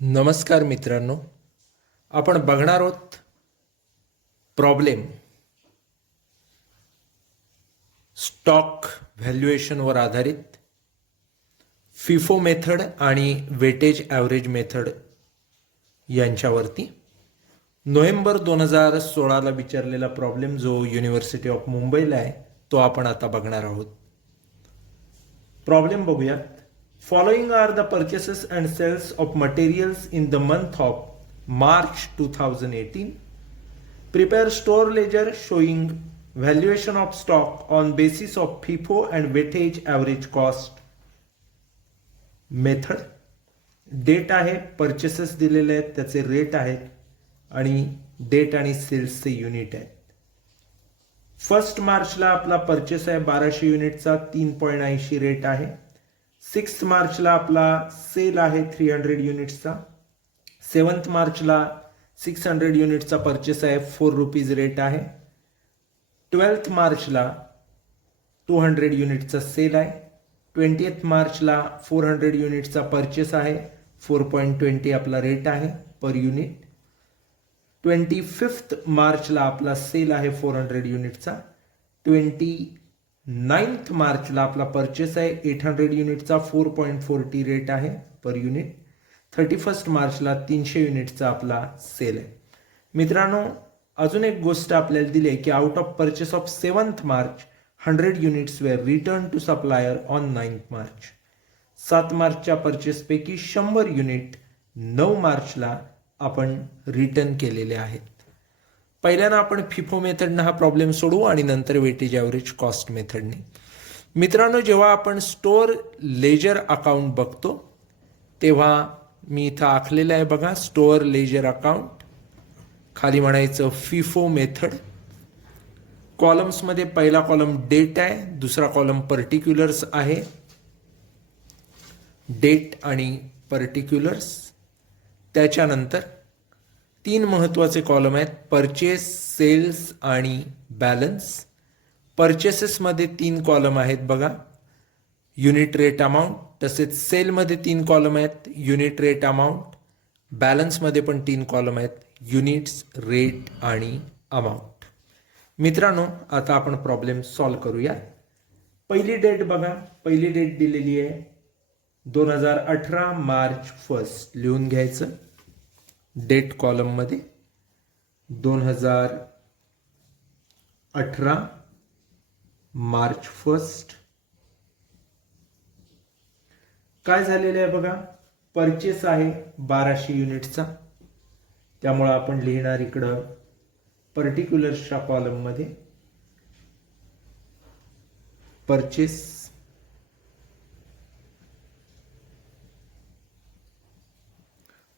नमस्कार मित्रांनो, आपण बघणार आहोत प्रॉब्लेम स्टॉक व्हॅल्युएशनवर आधारित फिफो मेथड आणि वेटेज ॲव्हरेज मेथड यांच्यावरती नोव्हेंबर 2016ला विचारलेला प्रॉब्लेम जो युनिव्हर्सिटी ऑफ मुंबईला आहे तो आपण आता बघणार आहोत. प्रॉब्लेम बघूयात. Following are the purchases and sales of materials in the month of March 2018. Prepare store ledger showing valuation of stock on basis of FIFO and weightage average cost method. Date आहे, purchases दिलेले आहेत, त्याचे rate आहेत आणि date आणि सेल्सचे unit आहेत. 1 मार्चला आपला परचेस आहे 1200 युनिटचा, 3.80 रेट आहे. 6 मार्चला आपला सेल आहे 300 युनिट्सचा. 7 मार्चला 600 युनिट्सचा परचेस आहे, 4 रुपीज रेट आहे. 12 मार्चला 200 युनिट्सचा सेल आहे. 20 मार्चला 400 युनिट्सचा परचेस आहे, 4.20 आपला रेट आहे पर युनिट. 25 मार्चला आपला सेल आहे 400 युनिटचा. 29 मार्चला आपला परचेस आहे 800 युनिटचा, 4.40 रेट आहे पर युनिट. 31 मार्चला 300 युनिटचा आपला सेल आहे. मित्रांनो, अजून एक गोष्ट आपल्याला दिली आहे की out of purchase of 7 March 100 units were return to supplier on 9 March. 7 मार्चच्या परचेसपैकी 100 युनिट 9 मार्चला आपण रिटर्न केलेले आहेत. पहिल्यांदा आपण फिफो मेथडनं हा प्रॉब्लेम सोडवू आणि नंतर वेटेज ॲव्हरेज कॉस्ट मेथडने. मित्रांनो, जेव्हा आपण स्टोअर लेजर अकाउंट बघतो तेव्हा मी इथं आखलेलं आहे बघा, स्टोअर लेजर अकाउंट, खाली म्हणायचं फिफो मेथड. कॉलम्समध्ये पहिला कॉलम डेट आहे, दुसरा कॉलम पर्टिक्युलर्स आहे. डेट आणि पर्टिक्युलर्स. त्याच्यानंतर 3 महत्त्वाचे कॉलम आहेत, परचेस, सेल्स आणि बॅलन्स. परचेसेसमध्ये 3 कॉलम आहेत बघा, युनिट रेट अमाऊंट. तसेच सेलमध्ये 3 कॉलम आहेत, युनिट रेट अमाऊंट. बॅलन्समध्ये पण 3 कॉलम आहेत, युनिट्स, रेट आणि अमाऊंट. मित्रांनो, आता आपण प्रॉब्लेम सॉल्व करूया. पहिली डेट बघा, पहिली डेट दिलेली आहे 2018 मार्च 1 लिहून घ्यायचं. डेट कॉलममध्ये 2018 मार्च 1. काय झालेलं आहे बघा, परचेस आहे 1200 युनिटचा, त्यामुळं आपण लिहिणार इकडं पर्टिक्युलर्सच्या कॉलममध्ये परचेस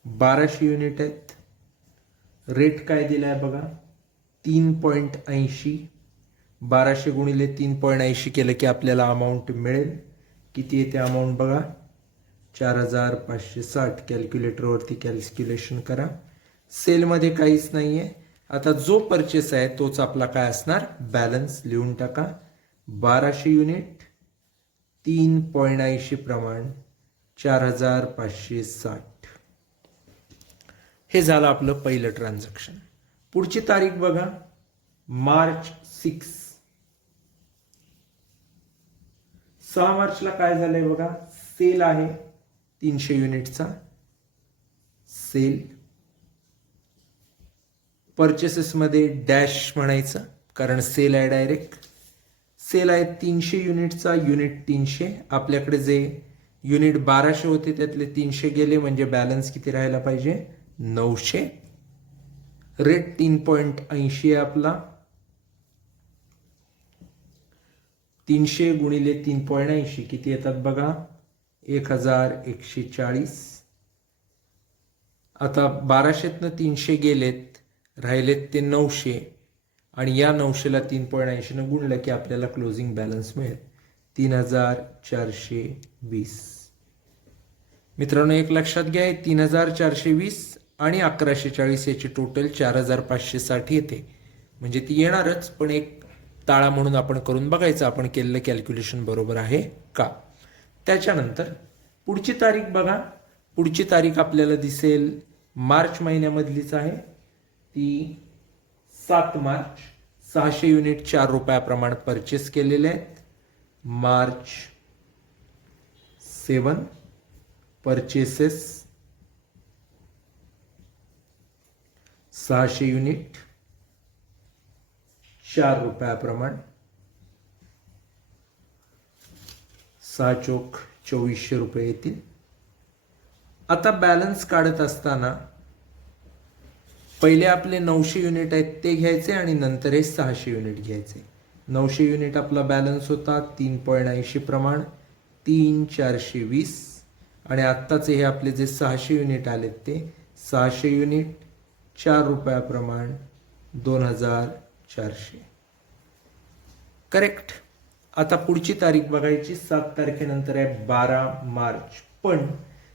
1200 युनिट आहेत. रेट काय दिला आहे बघा, 3.80. 1200 गुणिले 3.80 केलं की आपल्याला अमाऊंट मिळेल. किती येते अमाऊंट बघा, 4560. कॅल्क्युलेटरवरती कॅल्क्युलेशन करा. सेलमध्ये काहीच नाही आहे. आता जो परचेस आहे तोच आपला काय असणार, बॅलन्स लिहून टाका. 1200 युनिट 3.80 प्रमाण 4560. हे झालं आपलं पहिलं ट्रान्झॅक्शन. पुढची तारीख बघा, मार्च 6. 6 मार्चला काय झालंय बघा, सेल आहे 300 युनिटचा सेल. परचेसेसमध्ये डॅश म्हणायचं कारण सेल आहे डायरेक्ट. सेल आहे 300 युनिटचा, युनिट 300. आपल्याकडे जे युनिट 1200 होते त्यातले 300 गेले म्हणजे बॅलन्स किती राहायला पाहिजे, 900. रेट 3.80 आहे आपला. 300 गुणिले 3.80 किती येतात बघा, 1140. आता 1200तनं 300 गेलेत, राहिलेत ते 900 आणि या 900ला 3.80 गुणलं की आपल्याला क्लोजिंग बॅलन्स मिळेल 3420. मित्रांनो, एक लक्षात घ्या, 3420 आणि 1140 याची टोटल 4560 येते. म्हणजे ती येणारच, पण एक ताळा म्हणून आपण करून बघायचं आपण केलेलं कॅल्क्युलेशन बरोबर आहे का. त्याच्यानंतर पुढची तारीख बघा, पुढची तारीख आपल्याला दिसेल मार्च महिन्यामधलीच आहे, ती 7 मार्च. 600 युनिट 4 रुपयाप्रमाणे परचेस केलेले आहेत. March 7 purchases 600 unit 4 रुपयाप्रमाणे. 6 चोक 2400 रुपये येतील. आता बॅलन्स काढत असताना पहिले आपले 900 युनिट आहेत ते घ्यायचे आणि नंतर हे 600 युनिट घ्यायचे. 900 युनिट आपला बॅलन्स होता 3.80 प्रमाण 3,420 आणि आत्ताचे हे आपले जे 600 युनिट आलेत ते 600 युनिट 4 रुपयाप्रमाण 2,400. करेक्ट. आता पुढची तारीख बघायची. 7 तारखेनंतर आहे 12 मार्च. पण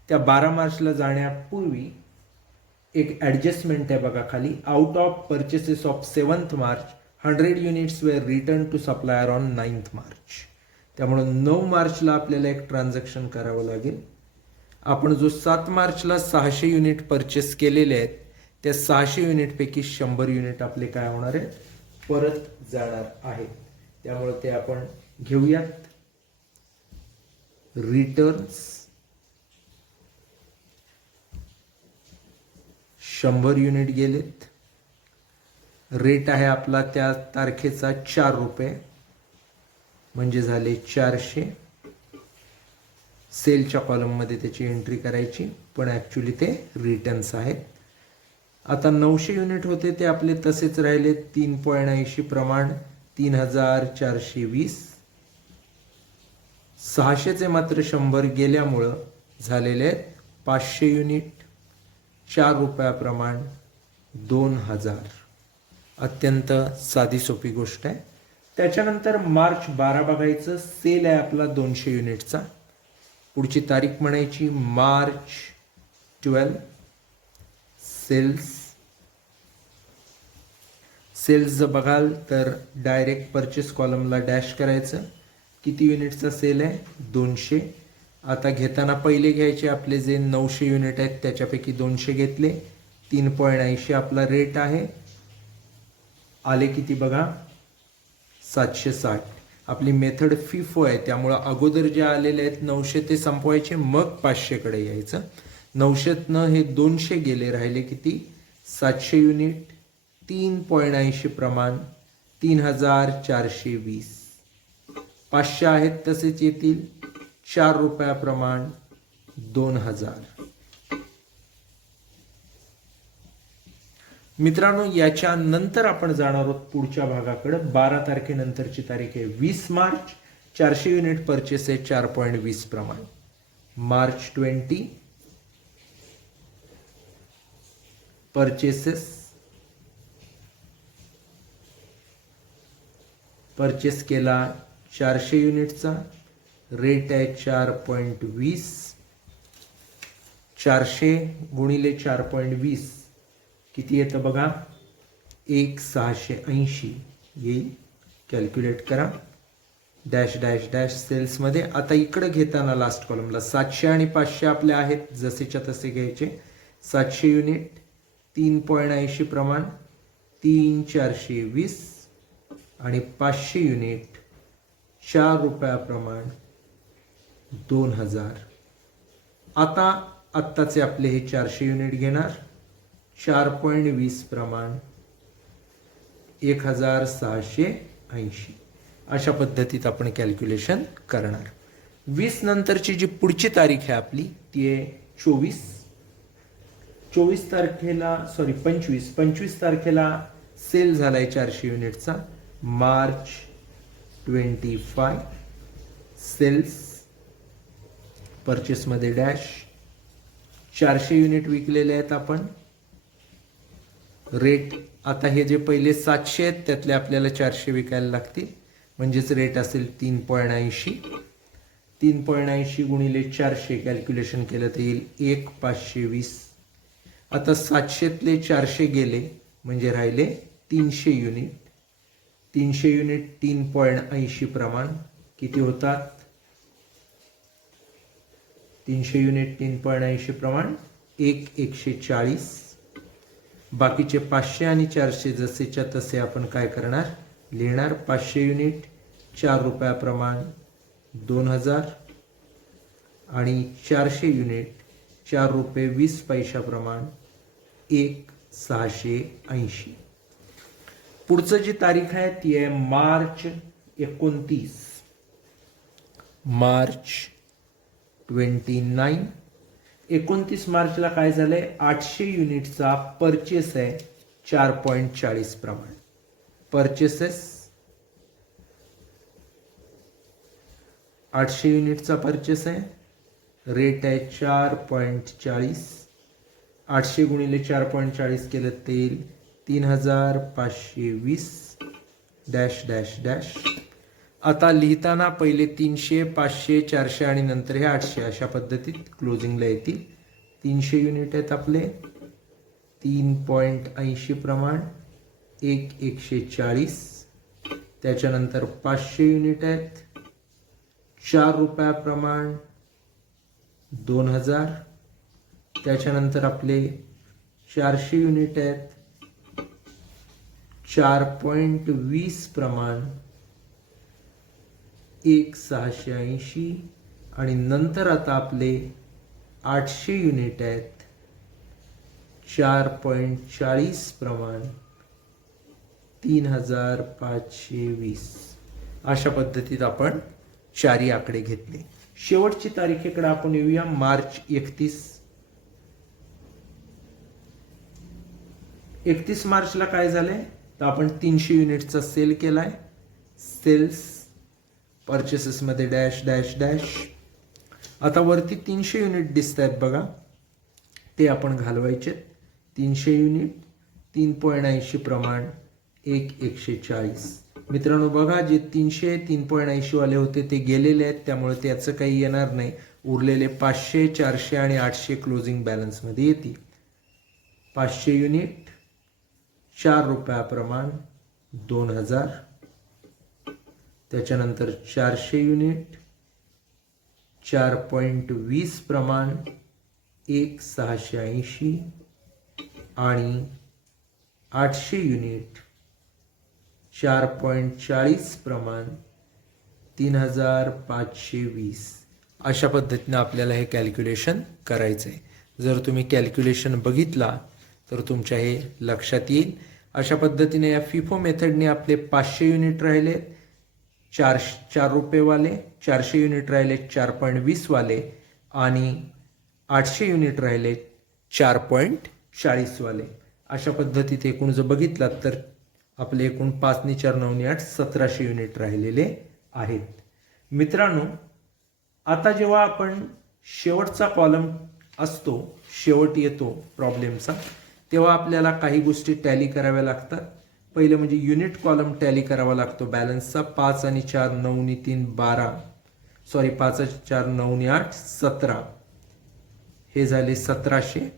त्या 12 मार्चला जाण्यापूर्वी एक ॲडजस्टमेंट आहे बघा खाली. Out of purchases of 7th March 100 units were return to supplier on 9th March. त्यामुळे 9 मार्चला आपल्याला एक ट्रान्झॅक्शन करावं लागेल. आपण जो 7 मार्चला 600 युनिट परचेस केलेले आहेत त्या 600 युनिटपैकी 100 युनिट आपले काय होणार आहेत, परत जाणार आहेत. त्यामुळे ते आपण घेऊयात. रिटर्न्स 100 युनिट गेलेत. रेट आहे आपला त्या तारखेचा 4 रुपये म्हणजे झाले 400. सेलच्या कॉलममध्ये त्याची एंट्री करायची, पण ॲक्च्युली ते रिटर्न्स आहेत. आता 900 युनिट होते ते आपले तसेच राहिले 3.80 प्रमाण 3,420. 600चे मात्र 100 गेल्यामुळं झालेले आहेत 500 युनिट 4 रुपयाप्रमाण 2,000. अत्यंत साधी सोपी गोष्ट आहे. त्याच्यानंतर मार्च 12 बघायचं. सेल आहे आपला 200 युनिटचा. पुढची तारीख म्हणायची मार्च 12. सेल्स जर बघाल तर डायरेक्ट परचेस कॉलमला डॅश करायचं. किती युनिटचा सेल आहे, 200. आता घेताना पहिले घ्यायचे आपले जे 900 युनिट आहेत त्याच्यापैकी 200 घेतले. 3.80 आपला रेट आहे. आले किती बघा, 760. आपली मेथड फिफो आहे त्यामुळं अगोदर जे आलेले आहेत 900 ते संपवायचे, मग 500 कडे यायचं. 900तनं हे 200 गेले, राहिले किती 700 युनिट. 3.80 प्रमाण 3,420. 500 आहेत तसेच येतील 4 रुपयाप्रमाण 2,000. मित्रांनो, याच्या नंतर आपण जाणार आहोत पुढच्या भागाकडे. 12 तारखेनंतरची तारीख आहे 20 मार्च. 400 युनिट परचेस आहे 4.20 प्रमाण. मार्च 20 परचेसेस परचेस केला 400 युनिटचा. रेट आहे 4.20. 400 गुणिले 4.20 किती येतं बघा, 1,680 येईल. कॅल्क्युलेट करा. डॅश डॅश डॅश सेल्समध्ये. आता इकडे घेताना लास्ट कॉलमला 700 आणि 500 आपले आहेत जसेच्या तसे घ्यायचे. 700 युनिट 3.80 प्रमाण 3,420 आणि 500 युनिट 4 रुपयाप्रमाण 2,000. आता आत्ताचे आपले हे 400 युनिट घेणार 4.20 प्रमाण 1,680. अशा पद्धतीत आपण कॅल्क्युलेशन करणार. 20 नंतरची जी पुढची तारीख आहे आपली ती आहे 24 तारखेला 25 तारखेला सेल झालाय 400 युनिटचा. मार्च 25 सेल्स परचेसमध्ये डॅश. 400 युनिट विकलेले आहेत आपण. रेट आता हे जे पहिले 700 आहेत त्यातले आपल्याला 400 विकायला लागतील, म्हणजेच रेट असेल 3.80. 3.80 गुणिले 400 कॅल्क्युलेशन केलं तर येईल 1,520. आता 700तले 400 गेले म्हणजे राहिले 300 युनिट. 300 युनिट 3.80 प्रमाण किती होतात, 300 युनिट 3.80 प्रमाण 1,140. बाकीचे 500 आणि 400 जसेच्या तसे आपण काय करणार लिहिणार. 500 युनिट 4 रुपयाप्रमाण 2000 आणि 400 युनिट 4 रुपये 20 पैशाप्रमाण 1,680. पुढचं जी तारीख आहे ती आहे मार्च 29. मार्च 29. 29 मार्चला काय झालंय 800 युनिटचा परचेस आहे 4.40 प्रमाण. परचेसेस 800 युनिटचा परचेस आहे. रेट आहे 4.40. 800 गुणिले 4.40 केलं ते 3,520 डॅश डॅश डॅश. आता लिहिताना पहिले 300 500 400 आणि नंतर हे 800 अशा पद्धतीत क्लोजिंगला येतील. 300 युनिट आहेत आपले 3.80 प्रमाण 1,140. त्याच्यानंतर 500 युनिट आहेत 4 रुपयाप्रमाण 2000. त्याच्यानंतर आपले 400 युनिट आहेत 4.20 प्रमाण 1,680. आणि नंतर आता आपले 800 युनिट आहेत 4.40 प्रमाण 3,520. अशा पद्धतीत आपण चारी आकडे घेतले. शेवटची तारीखेकडे आपण येऊया मार्च 31. 31 मार्चला काय झालंय तर आपण 300 युनिटचा सेल केलाय. सेल्स परचेसेस मध्ये डॅश डॅश डॅश. आता वरती 300 युनिट दिसत आहेत बघा ते आपण घालवायचे. 300 युनिट 3.80 प्रमाण 1,140. मित्रांनो बघा जे 300 3.80 वाले होते ते गेलेले आहेत त्यामुळे त्याचं काही येणार नाही. उरलेले 500 400 आणि 800 क्लोजिंग बॅलन्स मध्ये येतील. 500 युनिट 4 रुपयाप्रमाण 2000. त्याच्यानंतर 400 युनिट 4.20 प्रमाण 1,680 आणि 800 युनिट 4.40 प्रमाण 3,520. अशा पद्धतीने आपल्याला हे कॅल्क्युलेशन करायचं आहे. जर तुम्ही कॅल्क्युलेशन बघितला तर तुमच्या हे लक्षात येईल. अशा पद्धतीने या फिफो मेथडने आपले 500 युनिट राहिले 4 रुपयेवाले, 400 युनिट राहिले 4.20 वाले आणि 800 युनिट राहिले 4.40 वाले. अशा पद्धतीत एकूण जर बघितलात तर आपले एकूण 5 ने 4 9 ने 8 1700 युनिट राहिलेले आहेत. मित्रांनो आता जेव्हा आपण शेवटचा कॉलम असतो शेवट येतो प्रॉब्लेमचा तेव्हा आपल्याला काही गोष्टी टॅली कराव्या लागतात. पहिले म्हणजे युनिट कॉलम टॅली करावा लागतो बॅलन्सचा. 5 आणि 4 9 ने 3 12 सॉरी 5 आणि 4 9 ने 8 17 हे झाले 1700.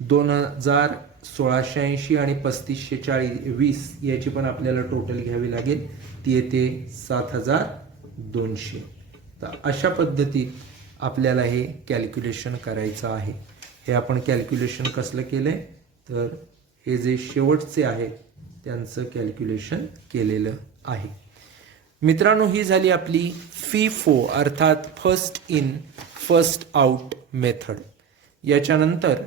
2,1680 आणि 3,520 याची पण आपल्याला टोटल घ्यावी लागेल. ती येते 7,200. तर अशा पद्धतीत आपल्याला हे कॅल्क्युलेशन करायचं आहे. हे आपण कॅल्क्युलेशन कसलं केलंय तर हे जे शेवटचे आहेत त्यांचं कॅल्क्युलेशन केलेलं आहे. मित्रांनो ही झाली आपली फिफो अर्थात first in first out method. याच्यानंतर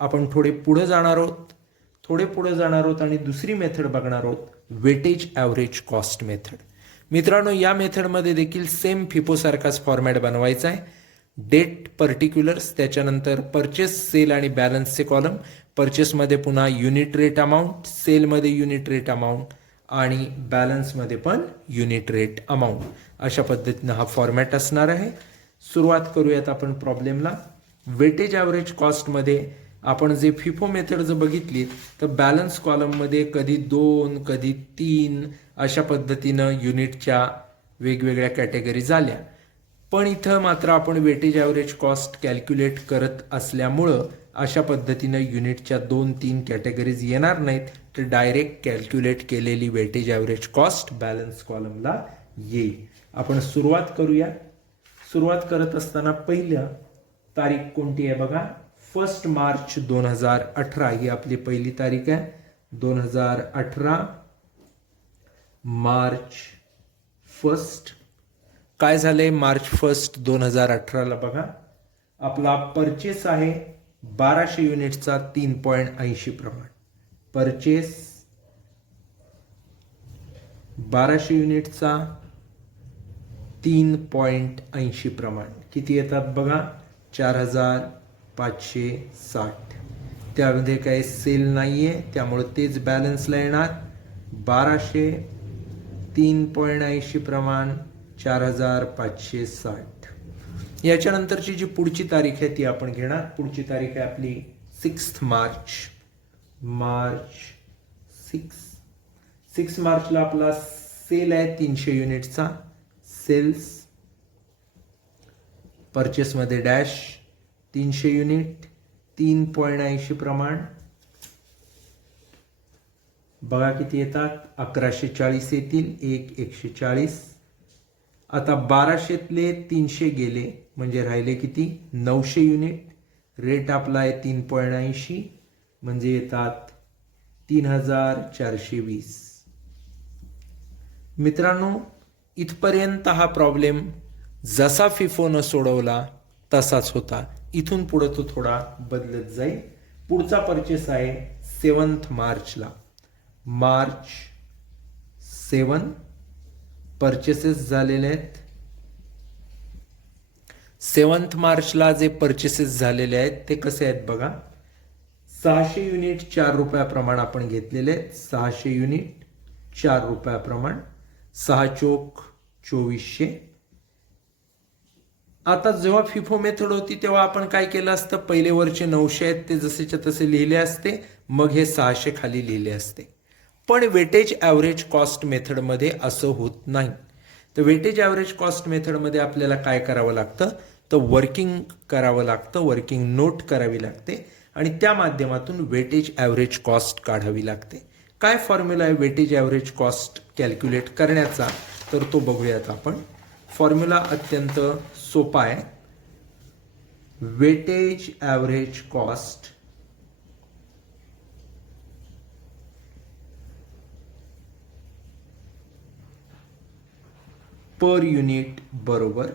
आपण थोडे पुढे जाणार आहोत आणि दुसरी मेथड बघणार आहोत वेटेज ॲव्हरेज कॉस्ट मेथड. मित्रांनो या मेथडमध्ये देखील सेम फिफो सारखाच फॉर्मॅट बनवायचा आहे. डेट पर्टिक्युलर्स त्याच्यानंतर परचेस सेल आणि बॅलन्सचे कॉलम. परचेसमध्ये पुन्हा युनिट रेट अमाऊंट, सेलमध्ये युनिट रेट अमाऊंट आणि बॅलन्समध्ये पण युनिट रेट अमाऊंट. अशा पद्धतीनं हा फॉर्मॅट असणार आहे. सुरुवात करूयात आपण प्रॉब्लेमला. वेटेज ॲव्हरेज कॉस्टमध्ये आपण जे फिफो मेथड जर बघितली तर बॅलन्स कॉलममध्ये कधी 2 कधी 3 अशा पद्धतीनं युनिटच्या वेगवेगळ्या कॅटेगरी झाल्या. पण इथं मात्र आपण वेटेज ॲव्हरेज कॉस्ट कॅल्क्युलेट करत असल्यामुळं अशा पद्धतीनं युनिटच्या 2-3 कॅटेगरीज येणार नाहीत तर डायरेक्ट कॅल्क्युलेट केलेली वेटेज ॲव्हरेज कॉस्ट बॅलन्स कॉलमला येईल. आपण सुरुवात करूया. सुरुवात करत असताना पहिल्या तारीख कोणती आहे बघा, 1 मार्च 2018 ही आपली पहिली तारीख आहे. 2018 मार्च 1. काय झालंय मार्च 1 2018 ला बघा, आपला परचेस आहे 1200 युनिटचा 3.80 प्रमाण. परचेस 1200 युनिटचा 3.80 प्रमाण किती येतात बघा, 4560. त्यामध्ये काही सेल नाहीये, त्यामुळे तेच बॅलन्सला येणार. 1200 3.80 प्रमाण 4560. याच्यानंतरची जी पुढची तारीख आहे ती आपण घेणार. पुढची तारीख आहे आपली 6 मार्च. मार्च 6 मार्चला आपला सेल आहे 300 युनिटचा. सेल्स परचेस मध्ये डॅश 300 युनिट 3.80 प्रमाण बघा किती येतात, 1140 येतील. 140. आता 1200तले 300 गेले म्हणजे राहिले किती, 900 युनिट. रेट आपला आहे 3.80 म्हणजे येतात 3420. मित्रांनो, इथपर्यंत हा प्रॉब्लेम जसा फिफोनं सोडवला तसाच होता. इथून पुढे तो थोडा बदलत जाईल. पुढचा परचेस आहे 7 मार्चला. मार्च 7 परचेसेस झालेले आहेत. 7 मार्चला जे परचेसेस झालेले आहेत ते कसे आहेत बघा, 600 युनिट 4 रुपयाप्रमाणे आपण घेतलेले आहेत. 600 युनिट 4 रुपयाप्रमाणे, 6 चोक 2400. आता जेव्हा फिफो मेथड होती तेव्हा आपण काय केलं असतं, पहिले वरचे 900 आहेत ते जसेच्या तसे लिहिले असते, मग हे 600 खाली लिहिले असते. पण वेटेज ॲव्हरेज कॉस्ट मेथडमध्ये असं होत नाही. तर वेटेज ॲव्हरेज कॉस्ट मेथडमध्ये आपल्याला काय करावं लागतं, तर वर्किंग करावं लागतं, वर्किंग नोट करावी लागते आणि त्या माध्यमातून वेटेज ॲव्हरेज कॉस्ट काढावी लागते. काय फॉर्म्युला आहे वेटेज ॲव्हरेज कॉस्ट कॅल्क्युलेट करण्याचा, तर तो बघूयात आपण. फॉर्म्युला अत्यंत सोपा आहे. Weighted average cost per unit बरोबर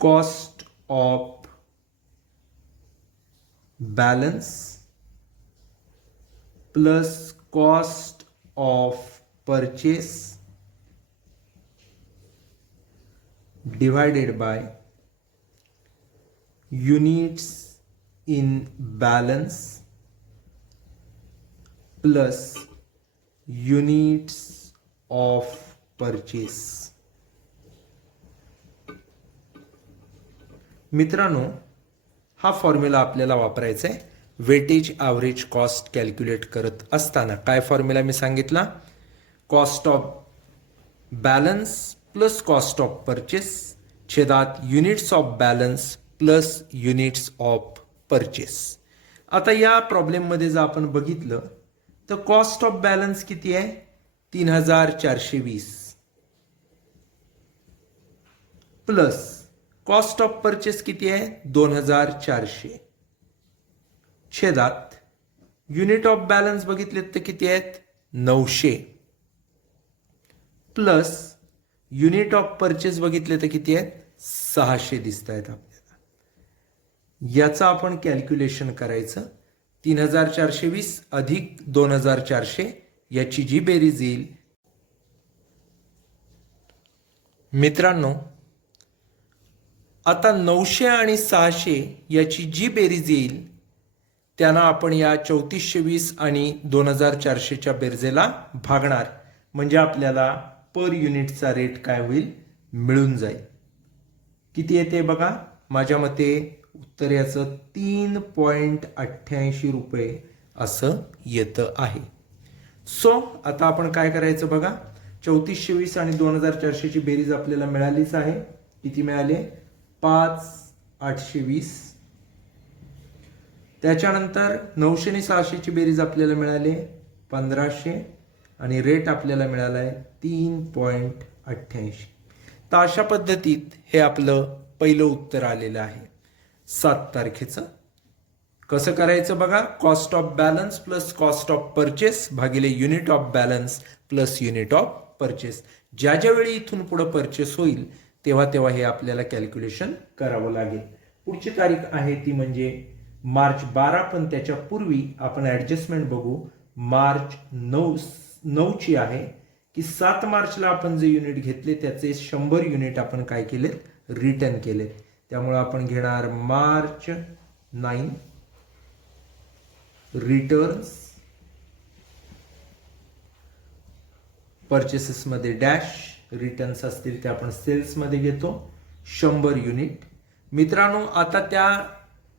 cost of balance plus cost of purchase divided by units in balance plus units of purchase. मित्रांनो, हा फॉर्म्युला आपल्याला वापरायचा आहे वेटेज ॲव्हरेज कॉस्ट कॅल्क्युलेट करत असताना. काय फॉर्म्युला मी सांगितला, cost of balance plus cost of purchase छेदात units of balance plus units of purchase. आता या प्रॉब्लेममध्ये जर आपण बघितलं तर कॉस्ट ऑफ बॅलन्स किती आहे, 3420 प्लस कॉस्ट ऑफ परचेस किती आहे, 2400 छेदात युनिट ऑफ बॅलन्स बघितलेत तर किती आहेत, 900 प्लस युनिट ऑफ परचेस बघितले तर किती आहेत, 600 दिसत आहेत आपल्याला. याचं आपण कॅल्क्युलेशन करायचं. 3420 अधिक 2400 याची जी बेरीज येईल. मित्रांनो, आता 900 आणि 600 याची जी बेरीज येईल त्यांना आपण या 3420 आणि 2400च्या बेरजेला भागणार म्हणजे आपल्याला पर युनिटचा रेट काय होईल, मिळून जाईल. किती येते बघा, माझ्या मते उत्तर याचं 3.88 रुपये असं येतं आहे. सो आता आपण काय करायचं बघा, 3420 आणि 2400ची बेरीज आपल्याला मिळालीच आहे. किती मिळाले, 5820. त्याच्यानंतर 900 आणि 600ची बेरीज आपल्याला मिळाली 1500 आणि रेट आपल्याला मिळाला आहे 3.88. 88. तर अशा पद्धतीत हे आपलं पहिलं उत्तर आलेलं आहे 7 तारखेचं. कसं करायचं बघा, cost of balance plus cost of purchase भागिले unit of balance plus unit of purchase. ज्या ज्या वेळी इथून पुढे परचेस होईल तेव्हा तेव्हा हे आपल्याला कॅल्क्युलेशन करावं लागेल. पुढची तारीख आहे ती म्हणजे मार्च 12, पण त्याच्या पूर्वी आपण ऍडजस्टमेंट बघू. मार्च 9 ची आहे की 7 मार्चला आपण जे युनिट घेतले त्याचे 100 युनिट आपण काय केलेत, रिटर्न केलेत. त्यामुळे आपण घेणार मार्च 9 रिटर्न्स, परचेसेस मध्ये डॅश, रिटर्न्स असतील ते आपण सेल्स मध्ये घेतो 100 युनिट. मित्रांनो आता त्या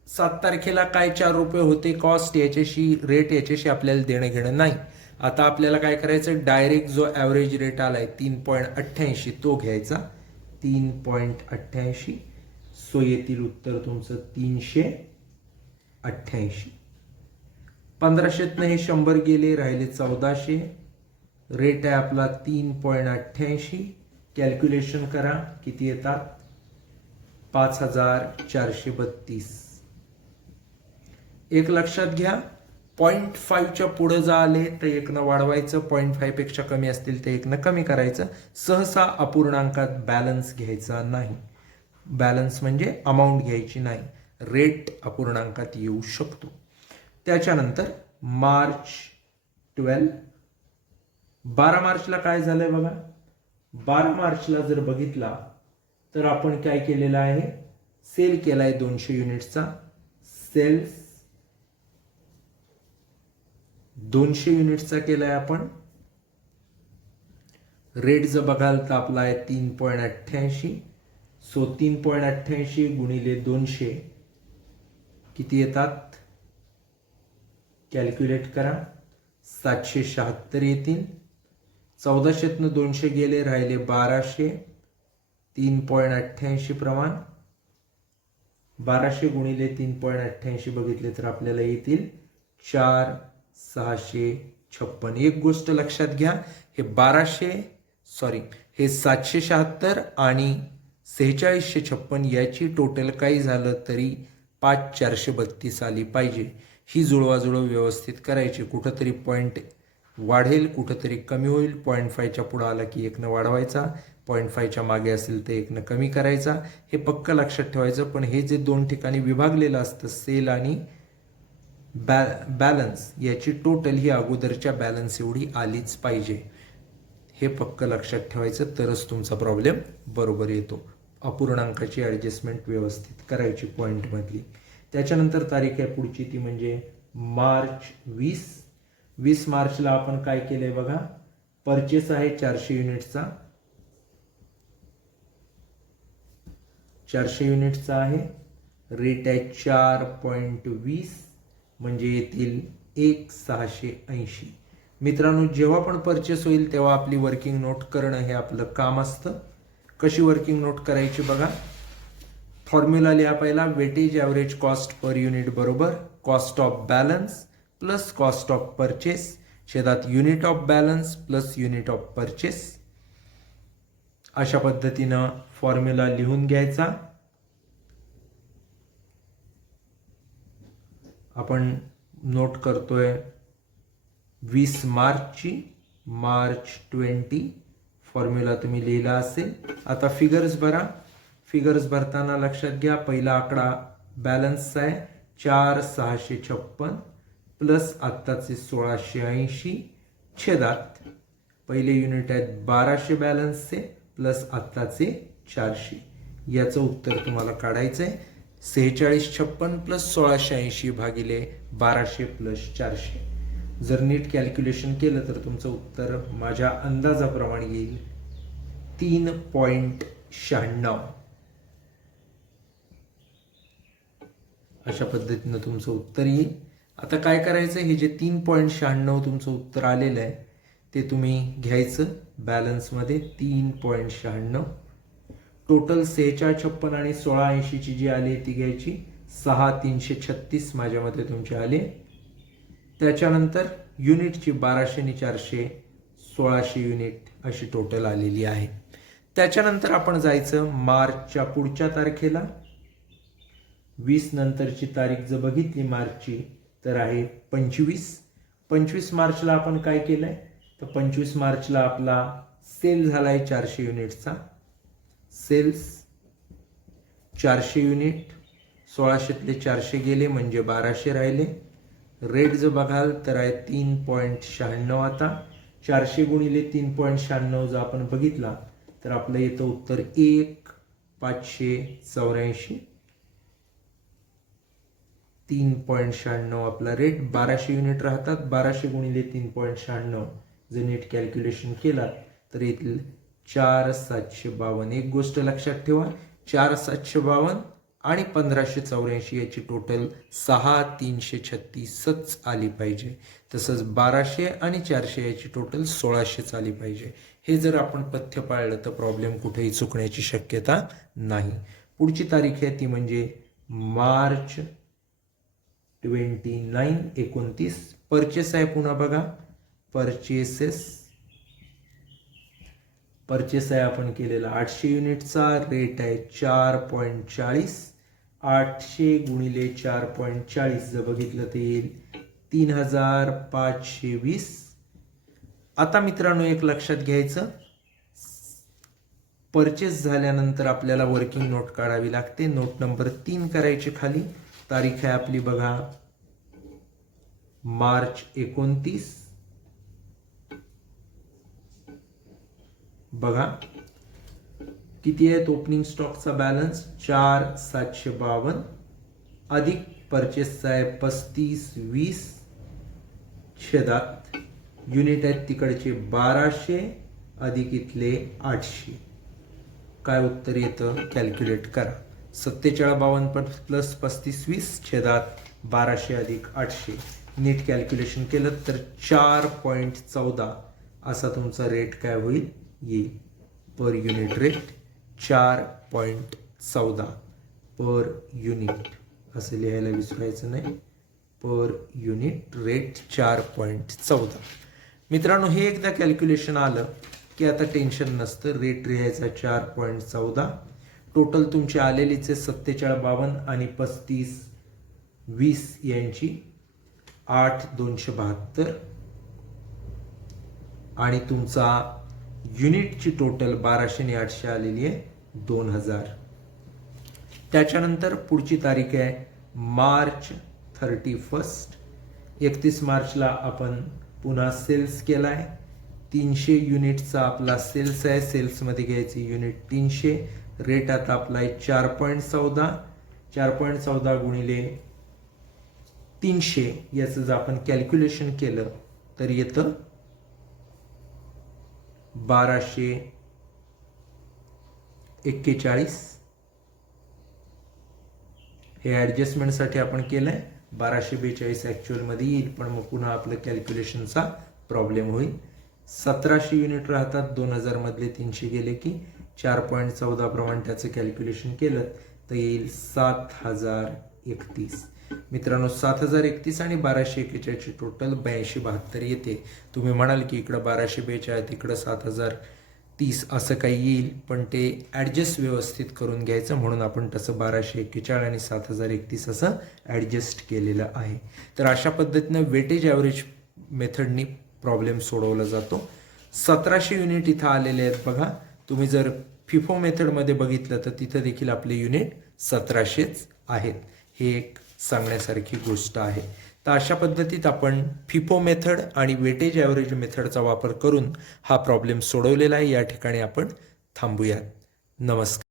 7 तारखेला काय 4 रुपये होते कॉस्ट, याच्याशी रेट याच्याशी आपल्याला देणं घेणं नाही. आता आपल्याला काय करायचं, डायरेक्ट जो ॲव्हरेज रेट आलाय 3.88 तो घ्यायचा. 3.88 सो येतील उत्तर तुमचं 388. 1500 हे 100 गेले, राहिले 1400. रेट आहे आपला 3.88. कॅल्क्युलेशन करा किती येतात, 5432. एक लक्षात घ्या, 0.5च्या पुढे जर आले तर 1 वाढवायचं, 0.5 पेक्षा कमी असतील तर 1 कमी करायचं. सहसा अपूर्णांकात बॅलन्स घ्यायचा नाही. बॅलन्स म्हणजे अमाऊंट घ्यायची नाही, रेट अपूर्णांकात येऊ शकतो. त्याच्यानंतर मार्च 12. 12 मार्चला काय झालंय बघा. 12 मार्चला जर बघितला तर आपण काय केलेलं आहे, सेल केलाय 200 युनिटचा. सेल्स 200 युनिटचा केलाय आपण. रेट जर बघाल तर आपला आहे 3.88. सो 3.88 गुणिले 200 किती येतात, कॅल्क्युलेट करा, 776 येतील. 1400 200 गेले, राहिले 1200. 3.88 प्रमाण 1200 गुणिले 3.88 बघितले तर आपल्याला येतील 4656. एक गोष्ट लक्षात घ्या, हे 776 आणि 4656 याची टोटल काही झालं तरी 5432 आली पाहिजे. ही जुळवाजुळव व्यवस्थित करायची. कुठंतरी पॉईंट वाढेल, कुठंतरी कमी होईल. 0.5च्या पुढे आला की 1 वाढवायचा, 0.5च्या मागे असेल तर 1 कमी करायचा. हे पक्क लक्षात ठेवायचं. पण हे जे 2 ठिकाणी विभागलेलं असतं सेल आणि बॅलन्स, याची टोटल ही अगोदरच्या बॅलन्स एवढी आलीच पाहिजे. हे पक्क लक्षात ठेवायचं, तरच तुमचा प्रॉब्लेम बरोबर येतो. अपूर्णांकाची ॲडजस्टमेंट व्यवस्थित करायची पॉईंटमधली. त्याच्यानंतर तारीख आहे पुढची ती म्हणजे मार्च 20. 20 मार्चला आपण काय केलंय बघा, परचेस आहे 400 युनिटचा. 400 युनिटचा आहे. रेट आहे 4.20 म्हणजे येतील 1680. मित्रांनो जेव्हा पण परचेस होईल तेव्हा आपली वर्किंग नोट करणं हे आपलं काम असतं. कशी वर्किंग नोट करायची बघा, फॉर्म्युला लिहा पहिला. Weighted average cost per unit बरोबर cost of balance plus cost of purchase छेदात unit of balance plus unit of purchase. अशा पद्धतीनं फॉर्म्युला लिहून घ्यायचा. आपण नोट करतोय 20 मार्चची, मार्च 20 फॉर्म्युला तुम्ही लिहिला असेल. आता फिगर्स भरा. फिगर्स भरताना लक्षात घ्या, पहिला आकडा बॅलन्सचा आहे 4656 प्लस आत्ताचे 1680 छेदात पहिले युनिट आहेत 1200 बॅलन्सचे प्लस आत्ताचे 400. याचं उत्तर तुम्हाला काढायचं आहे 4656 प्लस 1680 भागिले 1200 प्लस 400. जर नीट कॅल्क्युलेशन केलं तर तुमचं उत्तर माझ्या अंदाजाप्रमाणे येईल 3.96. अशा पद्धतीनं तुमचं उत्तर येईल. आता काय करायचं, हे जे 3.96 तुमचं उत्तर आलेलं आहे ते तुम्ही घ्यायचं बॅलन्समध्ये. 3.96 टोटल 4656 आणि 1680 जी आली ती घ्यायची. 6336 माझ्यामध्ये तुमचे आले. त्याच्यानंतर युनिटची 1200 आणि 400 1600 युनिट अशी टोटल आलेली आहे. त्याच्यानंतर आपण जायचं मार्चच्या पुढच्या तारखेला. 20 नंतरची तारीख जर बघितली मार्चची तर आहे 25. 25 मार्चला आपण काय केलंय, तर 25 मार्चला आपला सेल झालाय 400 युनिटचा. सेल्स 400 युनिट, 1600तले 400 गेले म्हणजे 1200 राहिले. रेट जर बघाल तर आहे 3.96. आता 400 गुणिले 3.96 जर आपण बघितला तर आपलं येतं उत्तर 1,584. 3.96 आपला रेट. 1200 युनिट राहतात. 1200 गुणिले 3.96 जर नीट कॅल्क्युलेशन केला तर येतील 4,752. एक गोष्ट लक्षात ठेवा, 4,752 आणि 1,584 याची टोटल 6,336च आली पाहिजे. तसंच 1200 आणि 400 याची टोटल 1,600च आली पाहिजे. हे जर आपण पथ्य पाळलं तर प्रॉब्लेम कुठेही चुकण्याची शक्यता नाही. पुढची तारीख आहे ती म्हणजे मार्च 29. परचेस आहे पुन्हा बघा, परचेस आहे आपण केलेला 800 युनिटचा. रेट आहे 4.40. 800 गुणिले 4.40 जर बघितलं तर येईल 3,520. आता मित्रांनो एक लक्षात घ्यायचं, परचेस झाल्यानंतर आपल्याला वर्किंग नोट काढावी लागते. नोट नंबर 3 करायची खाली. तारीख आहे आपली बघा मार्च 29. बघा किती आहेत ओपनिंग स्टॉकचा बॅलन्स 4,752 अधिक परचेसचा आहे 3520 छेदात युनिट आहेत तिकडचे 1200 अधिक इथले 800. काय उत्तर येतं कॅल्क्युलेट करा. 4752 प्लस 3520 छेदात 1200 अधिक 800. नीट कॅल्क्युलेशन केलं तर 4.14 असा तुमचा रेट काय होईल येईल. Per unit rate 4.14 per unit असं लिहायला विसरायचं नाही. Per unit rate 4.14. मित्रांनो हे एकदा कॅल्क्युलेशन आलं की आता टेन्शन नसतं. रेट लिहायचा 4.14. टोटल तुमची आलेलीच आहे 4752 आणि 3520 यांची 8,272 आणि तुमचा युनिटची टोटल 1200 आणि 800 आलेली आहे 2000. त्याच्यानंतर पुढची तारीख आहे मार्च 31. 31 मार्चला आपण पुन्हा सेल्स केलाय. 300 युनिटचा आपला सेल्स आहे. सेल्समध्ये घ्यायचे युनिट 300. रेट आता आपला आहे 4.14. 4.14 गुणिले 300 याचं जर आपण कॅल्क्युलेशन केलं तर येतं 1241. हे ॲडजस्टमेंटसाठी आपण केलंय. 1242 ॲक्च्युअलमध्ये येईल पण मग पुन्हा आपलं कॅल्क्युलेशनचा प्रॉब्लेम होईल. 1700 युनिट राहतात. 2000 मधले 300 गेले की 4.14 प्रमाणे त्याचं कॅल्क्युलेशन केलं तर येईल 7031. मित्रांनो 7031 आणि 1241 टोटल 8272 येते. तुम्ही म्हणाल की इकडं 1242 तिकडं 7030 असं काही येईल पण ते ॲडजस्ट व्यवस्थित करून घ्यायचं म्हणून आपण तसं 1241 आणि 7031 असं ॲडजस्ट केलेलं आहे. तर अशा पद्धतीनं वेटेज ॲव्हरेज मेथडनी प्रॉब्लेम सोडवला जातो. 1700 युनिट इथं आलेले आहेत बघा. तुम्ही जर फिफो मेथडमध्ये बघितलं तर तिथं देखील आपले युनिट 1700च आहेत. हे एक सांगण्यासारखी गोष्ट आहे. तर अशा पद्धतीत आपण फिफो मेथड आणि वेटेज ॲव्हरेज मेथडचा वापर करून हा प्रॉब्लेम सोडवलेला आहे. या ठिकाणी आपण थांबूयात. नमस्कार.